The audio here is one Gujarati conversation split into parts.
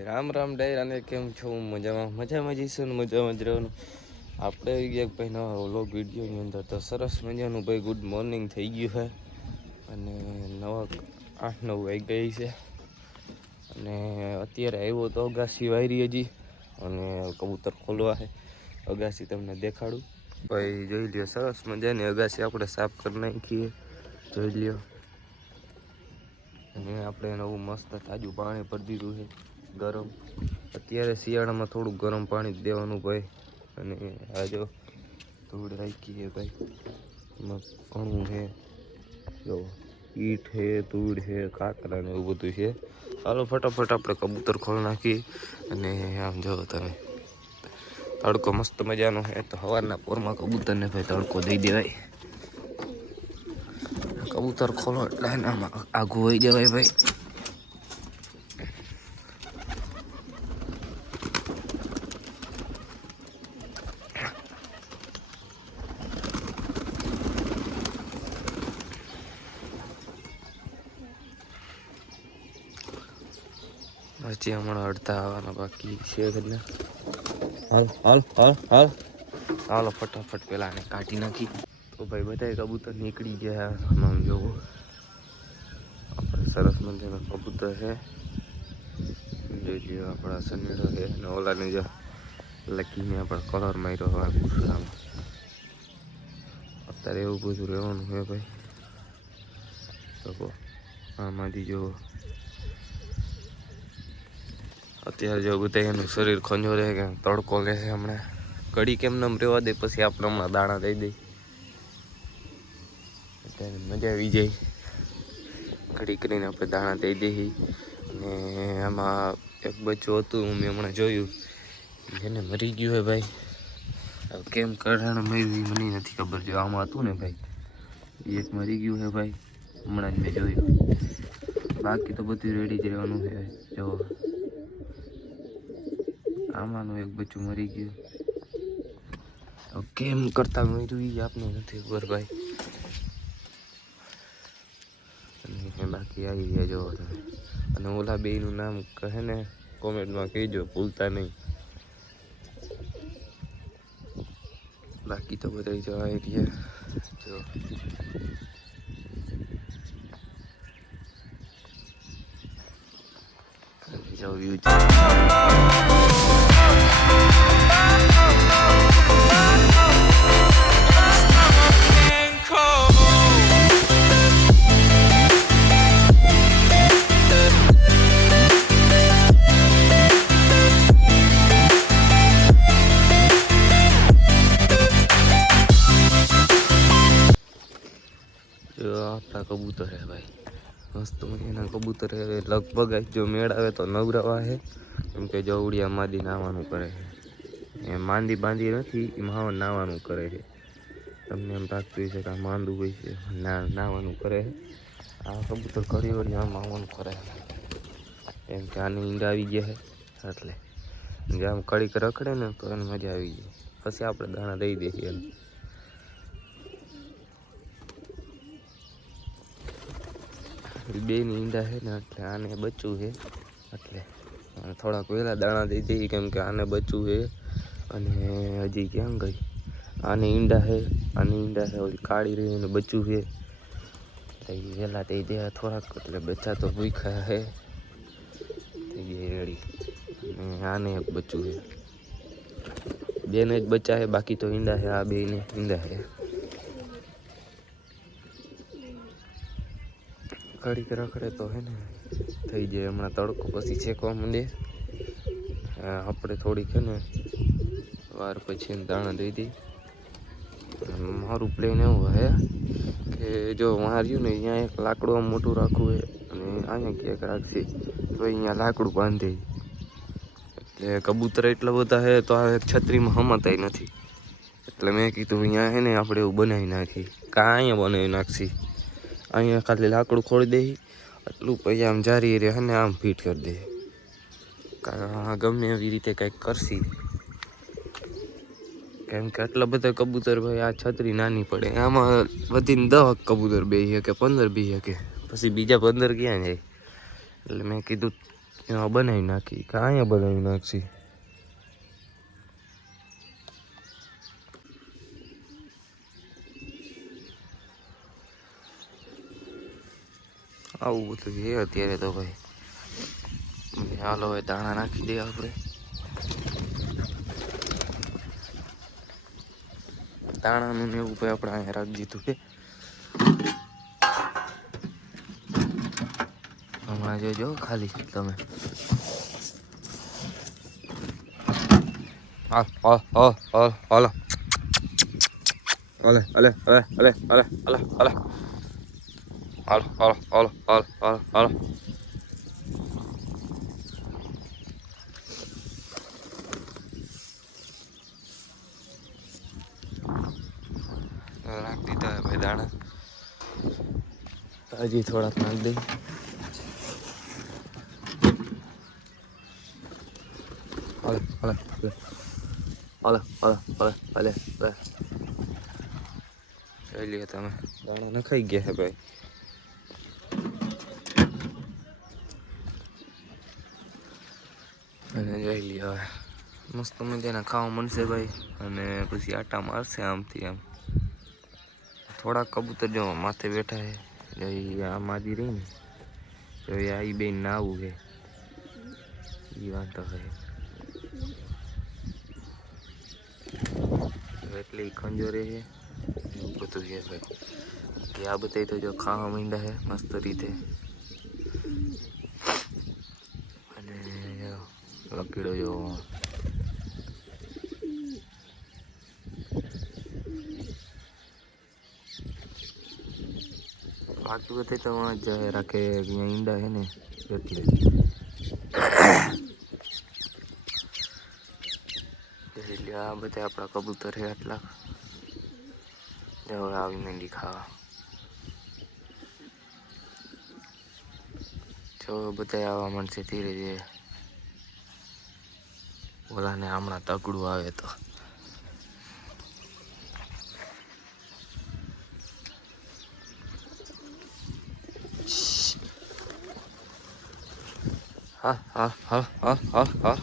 રામ રામ ડાયરાને કેમ છો? મજામાં જઈશું ને મજામાં જ રહેવાનું. આપણે આવી ગયા ભાઈ નવા વ્લોગ વિડીયોની અંદર. તો સરસ મજાનું ભાઈ ગુડ મોર્નિંગ થઈ ગયું છે અને 8-9 વાગી ગઈ છે અને અત્યારે આવ્યો તો અગાસી વાયરી હજી અને કબૂતર ખોલવા છે. અગાસી તમને દેખાડું ભાઈ, જોઈ લ્યો સરસ મજાની અગાસી આપણે સાફ કરી નાખીએ. જોઈ લ્યો અને આપણે નવું મસ્ત તાજું પાણી ભરી દીધું છે ગરમ. અત્યારે શિયાળામાં થોડું ગરમ પાણી દેવાનું ભાઈ. અને આ જો ધૂળ રાખી છે ભાઈ, એમાં ઘણું છે. જો ઈટ છે, ધૂળ છે, કાંકરા ને એવું બધું છે. હાલો ફટાફટ આપણે કબૂતર ખોલ નાખી. અને આમ જો તમે તડકો મસ્ત મજાનો છે. તો સવારના પોરમાં કબૂતરને ભાઈ તડકો દઈ દેવાય. કબૂતર ખોલો એટલે આમાં આઘું હોઈ જવાય ભાઈ. હજી હમણાં અડધા આવવાના બાકી છે. હાલ હાલ હાલ હાલ હાલો ફટાફટ પેલા આને કાઢી નાખી. તો ભાઈ બધા કબૂતર નીકળી ગયા. આમ જોવો આપણે સરસ મજાનો કબૂતર છે. જોઈ લ્યો આપણા સનેડો છે અને ઓલાને જો લકીને આપણે કલર માર્યો હોય પૂછડામાં. અત્યારે એવું બધું રહેવાનું છે ભાઈ. તો આમાંથી જો અત્યારે જો બધા એનું શરીર ખંજો રહે કે તડકો લે છે. હમણાં કડી કેમ નમ રહેવા દે, પછી આપણે હમણાં દાણા દઈ દઈ. અત્યારે મજા આવી જાય. કડી કરીને આપણે દાણા દઈ દઈએ. અને આમાં એક બચ્ચું હતું, મેં હમણાં જોયું, જેને મરી ગયું હોય ભાઈ. હવે કેમ કારણે મરી મને નથી ખબર. જો આમાં હતું ને ભાઈ, એક મરી ગયું છે ભાઈ, હમણાં જ મેં જોયું. બાકી તો બધું રેડી જ રહેવાનું છે. જો આમાંનું એક બચ્ચું મરી ગયું. કેમ કરતા મર્યું એ આપને નથી ખબર ભાઈ. અને બાકી આવી ગયા જો તમે. અને ઓલા બેયનું નામ કહે ને કોમેન્ટમાં કહેજો, ભૂલતા નહીં. બાકી તો બધા જો આવી ગયા. જો વ્યૂ આપણા કબૂતર હે ભાઈ, મસ્ત મજાના કબૂતર હે. લગભગ જો મેળ આવે તો નવરાવા છે. કેમ કે જવડિયા માદી નાવાનું કરે છે. એ માંદી બાંધી નથી, એમાં નાવાનું કરે છે. તમને એમ લાગતું હશે કે આ માંદું હોય છે, નાવાનું કરે છે. આ કબૂતર ઘડી વળી આમ આવવાનું કરે છે. કેમ કે આની ઈંડા આવી ગયા છે એટલે જે આમ કડીક રખડે ને તો એને મજા આવી જાય. પછી આપણે દાણા દઈ દઈએ એને. બેની ઈંડા છે ને એટલે આને બચ્ચું છે, એટલે થોડાક વહેલા દાણા દઈ દઈએ. કેમ કે આને બચ્ચું છે. અને હજી ક્યાં ગઈ આને ઈંડા છે. આની ઈંડા છે, ઓલી કાળી રહી અને બચ્ચું છે. વહેલા દઈ દે થોડાક, એટલે બચ્ચા તો ભૂખ્યા છે. થઈ ગયા રેડી. અને આને એક બચ્ચું છે. બેને જ બચ્ચા છે, બાકી તો ઈંડા છે. આ બેને ઈંડા છે. કડીક રખડે તો હે ને થઈ જાય. હમણાં તડકો પછી શેકવા માંડે. આપણે થોડીક છે ને વાર પછી દાણા દઈ દઈ. મારું પ્લેન એવું હે કે જો માર્યું ને અહીંયા એક લાકડું આમ મોટું રાખવું હોય અને અહીંયા ક્યાંક રાખશે તો અહીંયા લાકડું બાંધે. એટલે કબૂતર એટલા બધા છે તો આ એક છત્રીમાં હમાતાય નથી. એટલે મેં કીધું અહીંયા હે ને આપણે એવું બનાવી નાખી. કાં અહીંયા બનાવી નાખશી. અહીંયા ખાલી લાકડું ખોળી દઈ, એટલું પછી આમ જારી રહે ને આમ ફિટ કરી દે. ગમે એવી રીતે કંઈક કરશી. કેમ કે આટલા બધા કબૂતર ભાઈ, આ છત્રી નાની પડે. આમાં વધીને 10 કબૂતર બે કે 15 બી કે પછી બીજા 15 ક્યાં જાય. એટલે મેં કીધું એમાં બનાવી નાખી કે અહીંયા બનાવી નાખશી. આવું બધું છે અત્યારે તો ભાઈ. હાલો હવે દાણા નાખી દઈએ આપણે. દાણાનું ને એવું ભાઈ આપણે અહીંયા રાખી દીધું કે હમણાં જોજો ખાલી તમે. હાલ હાલ હાલ હાલ હાલો હાલે હાલે હાલે હાલે હાલે હાલે હાલે હાલો હાલો હાલો હાલો હાલો હાલો. નાખી દીધા ભાઈ દાણા. હજી થોડાક નાખી દઈ. હાલે હાલે હાલે હાલે હાલે હાલે હાલે. જોઈ લ્યો તમે દાણા નખાઈ ગયા છે ભાઈ. અને જોઈ લ્યો હવે મસ્ત મજાના ખાવા મળશે ભાઈ. અને પછી આટા મારશે આમથી આમ. થોડાક કબૂતર જો માથે બેઠા છે. જો આ માદી રહી ને જો આ બેન ના આવું છે એ વાંધો છે. એટલે ખંજો રહે છે એવું બધું છે ભાઈ. કે આ બધા તો જો ખાવા માંડ્યા છે મસ્ત રીતે. અને લકીડો જો બાકી બધે તો જાય રાખે અહીંયા ઈંડા છે ને એટલે આ બધા આપણા કબૂતર છે આટલા. હવે આવી મેંદી ખાવા જો બધા આવવા માંડશે ધીરે ધીરે. ઓલાને હમણાં તગડું આવે તો હા હા હા હા હા હા.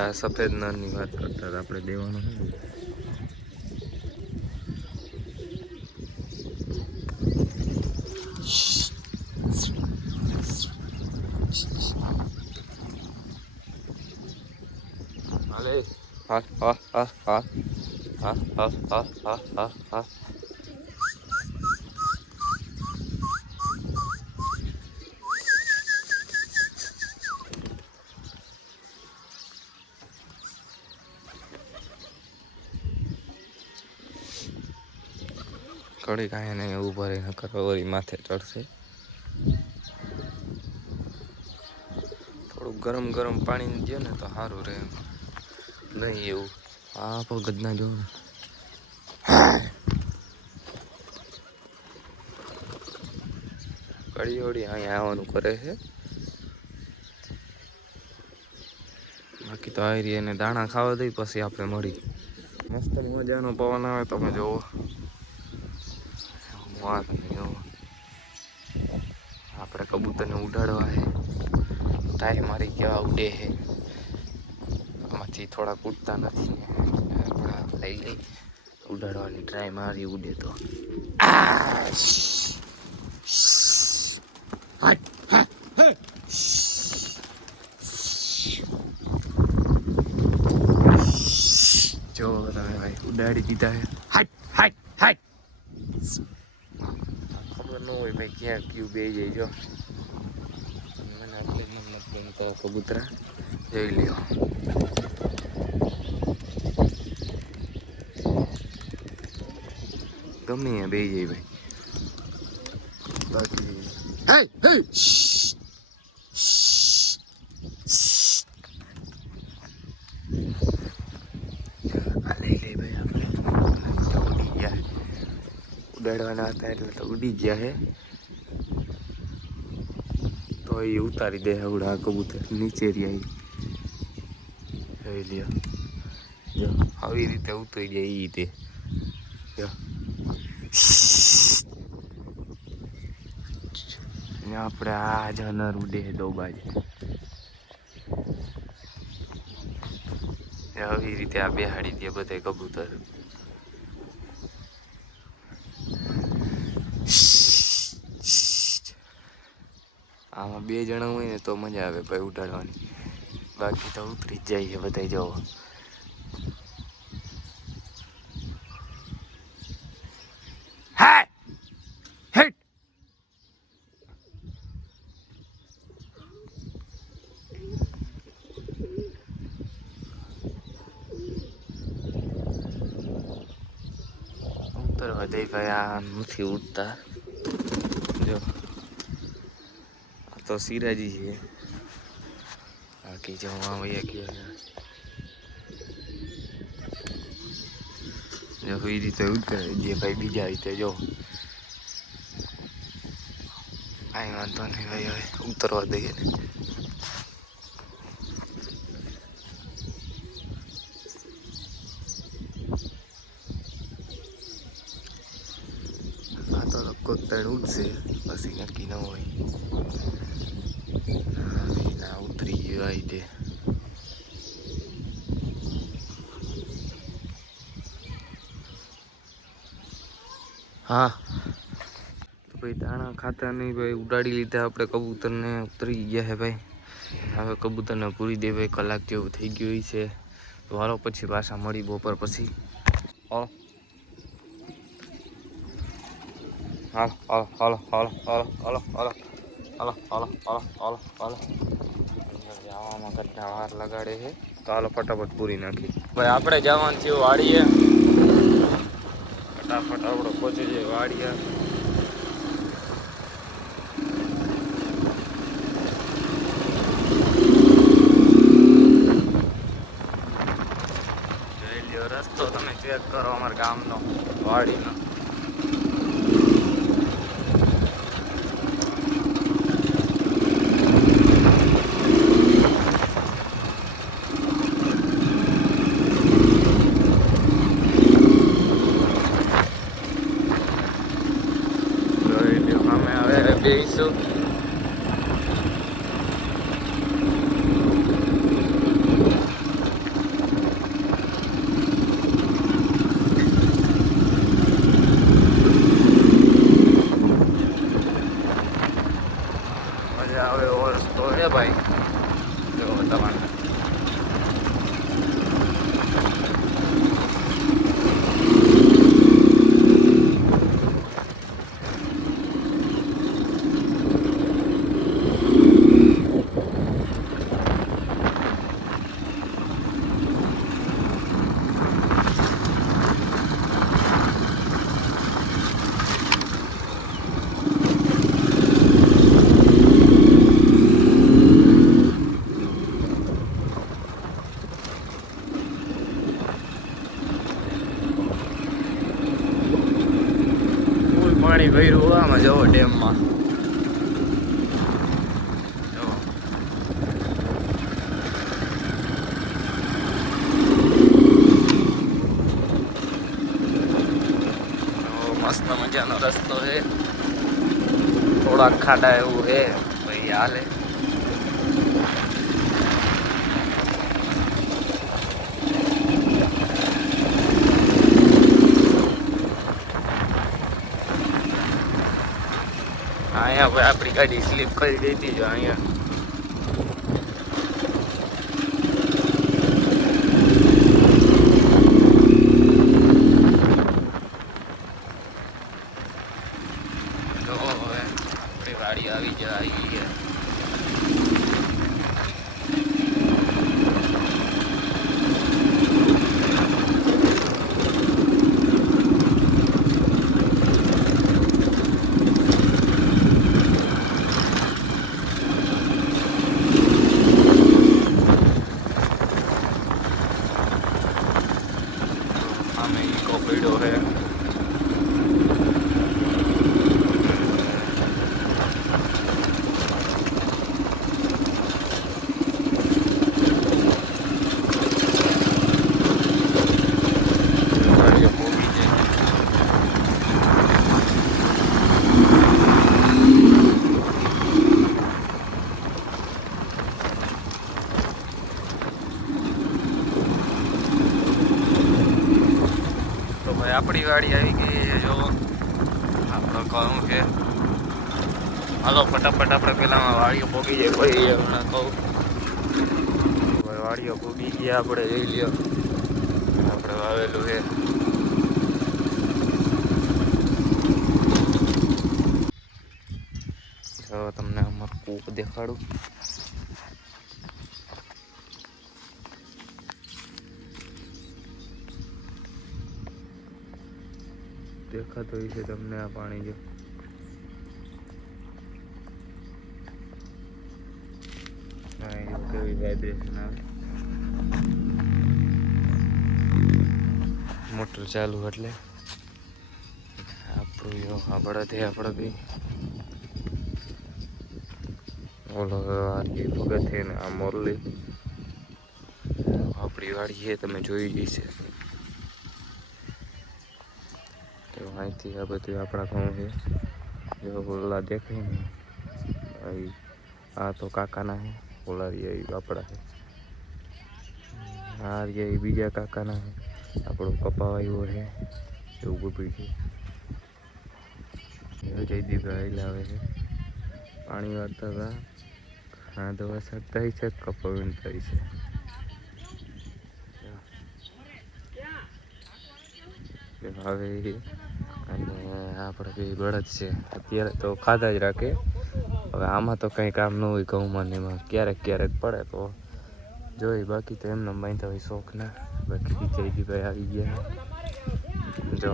આ સફેદ નરની વાત કરતા હતા આપણે દેવાનું હતું. હાલે હા હા હા હા હા હા હા હા હા હા. કડી કાંઈ નહીં ઊભા રહીને કરવા વળી માથે ચડશે. થોડુંક ગરમ ગરમ પાણી દે ને તો સારું રહે. નહીં એવું આ પગજ ના જોવું. કડી વળી અહીંયા આવવાનું કરે છે. બાકી તો આવી રહી અને દાણા ખાવા દઈ પછી આપણે મળી. મસ્ત મજાનો પવન આવે તમે જોવો. આપણે કબૂતરને ઉડાડવા છે. ટાઈ મારી કેવા ઉડે છે. આમાંથી થોડાક ઉડતા નથી ને આપણે લઈ લઈ ઉડાડવાની ટ્રાય મારી ઉડે તો. જો તમે ભાઈ ઉડાડી દીધા છે. હાટ હાટ હાટ. ખબર ન હોય ભાઈ ક્યાં કયું બે જાય. જો મને આટલે મતલબ તો કબૂતરા જોઈ લ્યો. ગમે ત્યાં બે જાય ભાઈ. બાકી હે હે ઉડાડવાના હતા એટલે તો ઉડી ગયા હે. તો એ ઉતારી દે આવડા કબૂતર નીચે રહ્યા. જોઈ લ્યો જો આવી રીતે ઉતરી જાય એ રીતે. આપણે આ જનર ઉડે ડોબા છે. આવી રીતે આ બેહાડી દે બધા કબૂતર. આમાં 2 જણા હોય ને તો મજા આવે ભાઈ ઉડાડવાની, બાકી તો ઉતરી જ જાય છે બધા. જવો ઉતરવા દે ભાઈ, આ નથી ઉડતા. જો આ તો સિરાજી છે, બાકી જવા વયા ગયા. જો એ રીતે ઉતરે જે ભાઈ બીજા રીતે. જો કાંઈ વાંધો નહીં ભાઈ, હવે ઉતરવા દઈએ ને. આ તો કોતણ ઉઠશે પછી નક્કી ન હોય. ના ઉતરી ગયો આ રીતે. હા તો ભાઈ દાણા ખાતા નહીં ભાઈ, ઉડાડી લીધા આપણે કબૂતરને. ઉતરી ગયા છે ભાઈ. હવે કબૂતરને પૂરી દે ભાઈ, કલાક જેવું થઈ ગયું છે. તો હાલો પછી પાછા મળી બપોર પછી. હાલો હાલો હાલો હાલો હાલો હાલો હાલો હાલો હાલો હાલો હાલો હાલો. જવામાં કેટલા વાર લગાડે છે, તો હાલો ફટાફટ પૂરી નાખી ભાઈ. આપણે જવાનું છે વાડીએ. ફટાફટ આપણે પહોંચી જાય વાડીએ. જોઈ લ્યો રસ્તો તમે ચેક કરો અમારા ગામનો, વાડીનો. અમે હવે બેસીશું. મજા આવે એવો રસ્તો છે ભાઈ. જો તમારે પાણી ભર્યું આમાં. જવો ડેમમાં મસ્ત મજાનો રસ્તો છે. થોડાક ખાડા એવું છે ભાઈ, હાલે. અહીંયા ભાઈ આપણી ગાડી સ્લીપ કરી ગઈ હતી. જો અહીંયા તો હવે આપણી વાડી આવી જાય. આપણી વાડી આવી ગઈ છે જો આપણો ઘઉં છે. હાલો ફટાફટ આપણે પેલા વાડીઓ પોગી જાય પછી હમણાં કહું વાડીઓ પોગી ગયા આપણે જોઈ લ્યો આપણે વાવેલું છે. જો તમને અમારું કૂપ દેખાડું. દેખાતો હોય છે તમને આ પાણી જો કેવી વાઇબ્રેશન આવે. મોટર ચાલુ એટલે આપણું આપણાથી ઓલો ભગત છે ને આ મોરલી આપણી વાડી છે તમે જોઈ જઈશે. તો અહીંથી આ બધું આપણા ઘઉં છે જો ઓલા દેખાય ને આ તો કાકાના છે. ઓલા આપણા છે આ બીજા કાકાના છે. આપણો કપાવાયો છે એવું બધું છે. જયદીપભાઈ લાવે છે પાણી વાળતા હતા. હા દવા છાંટતા છે કપાવીને થાય છે. હવે અને આપણે બે બળદ છે અત્યારે તો ખાધા જ રાખે. હવે આમાં તો કંઈ કામ ન હોય ઘઉંમાં ને એમાં ક્યારેક પડે તો જોઈ બાકી તો એમને બાંધતા હોય શોખ ના. બાકી જયદીપભાઈ આવી ગયા જો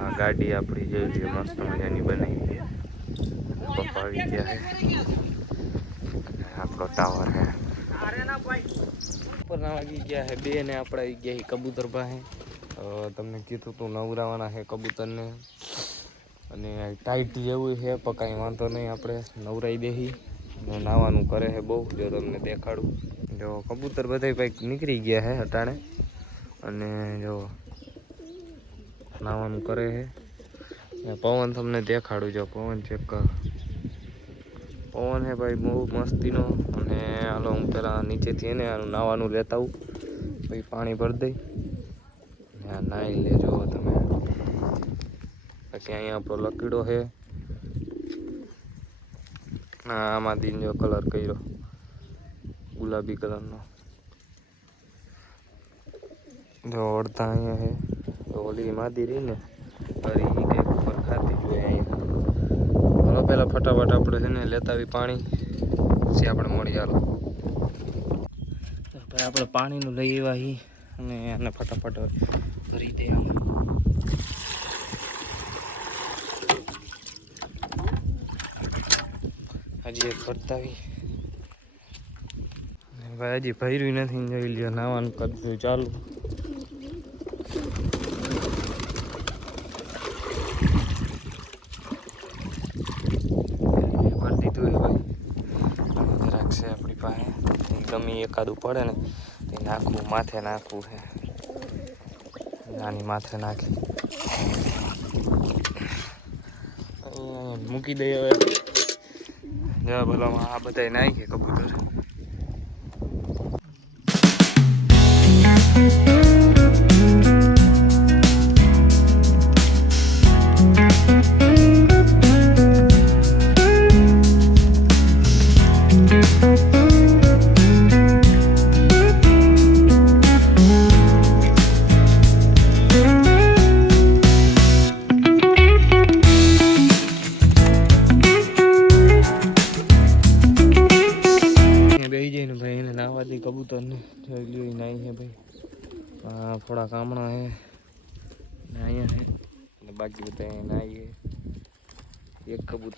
આ ગાડી આપણી જેવી મસ્ત મજાની બનાવી છે. પપ્પા આવી ગયા છે. આપણો ટાવર છે ઉપર વાગી ગયા છે 2 ને આપણે આવી ગયા કબૂતર પાસે. તમને કીધું તું નવરાવાના છે કબૂતરને અને ટાઈટ જેવું છે પણ કાંઈ વાંધો નહીં આપણે નવરાઈ દેહી. નાવાનું કરે છે બહુ જો તમને દેખાડું. જો કબૂતર બધા કંઈક નીકળી ગયા છે અટાણે અને જો નાવાનું કરે છે. પવન તમને દેખાડું જો પવન ચેક કરો. પવન હે ભાઈ બહુ મસ્તીનો. અને હાલો હું પેલા નીચેથી એને આનું નાવાનું લેતા આવું પછી પાણી ભરી દઈ નાહી લેજો તમે. પછી અહીંયા આપણો લકીડો છે આમાંથી જો કલર કર્યો ગુલાબી કલરનો. જો અડધા અહીંયા છે ઓલી માદી રહી ને હરી કંઈક ઉપર ખાતી જોઈએ અહીંયા. હાલો પેલા ફટાફટ આપણે છે ને લેતા આવી પાણી પછી આપણે મળી. હાલો ભાઈ આપણે પાણીનું લઈ આવ્યા અને આને ફટાફટ ભરી દે. હજી એક ભરતાવી ભાઈ હજી ભર્યું નથી. જોઈ લ્યો નાવાનું કરતું ચાલુ. ભરી દીધું ભાઈ રાખશે આપણી પાસે. ગમે એકાદું પડે ને તે નાખવું માથે નાખવું છે. નાની માથે નાખી મૂકી દઈએ. હવે જવા બોલામાં આ બધા નાખીએ કબૂતર. કબૂતરને જોઈ લ્યો નાઈ છે ભાઈ. થોડા કામણા છે ને અહીંયા છે અને બાકી બધા નાઈ છે. એક કબૂતર